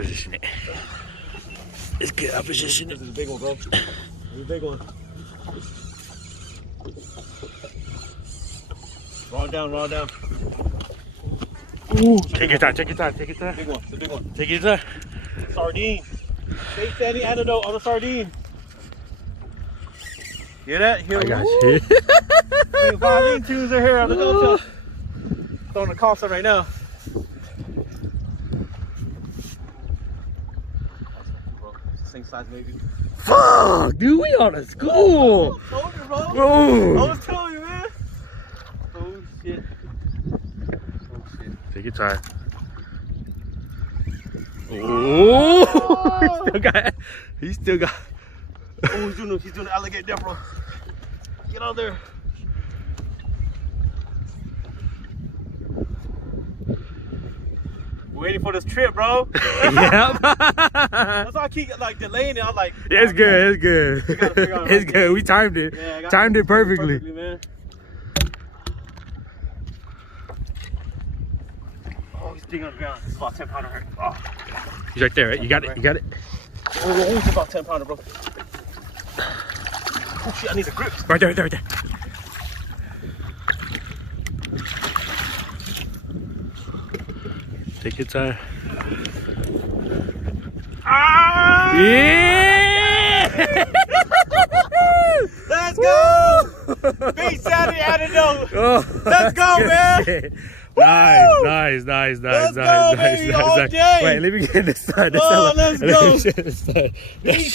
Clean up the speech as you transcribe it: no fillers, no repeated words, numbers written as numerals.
position it. It's good. I'll position it. This is a big one, bro. This is a big one. Roll it down, roll it down. Ooh, take your time, take your time, take your time. Big one, it's a big one. Take your time. Sardine. Baitsanity Antidote on the sardine. Hear that? Here I got you. Hey, violin tunes are here. Look out, throwing the cost right now. Same size, maybe. Fuck, dude, we on a school. I told you, bro. Oh. I was telling you, man. Oh shit. Oh shit. Take your time. Oh, he still got. Oh, he's doing the alligator death roll. Get out there. Waiting for this trip, bro. Yep. That's why I keep like delaying it. I'm like, Yeah, it's good. It's good. You gotta figure out It's good. We timed it. Yeah, timed it perfectly. man. Oh, he's digging on the ground. This is about 10 pounder. Right? Oh. He's right there, right? You got it. You got it. Oh, it's about 10 pounder, bro. Oh shit, I need a grip. Right there, right there, right there. Take your time. Ah! Yeah! Let's go! Baitsanity Antidote! Oh, let's go, man! Shit. Nice. Let's go, baby, all day. Wait, let me get this side. Oh, let's go. That shit.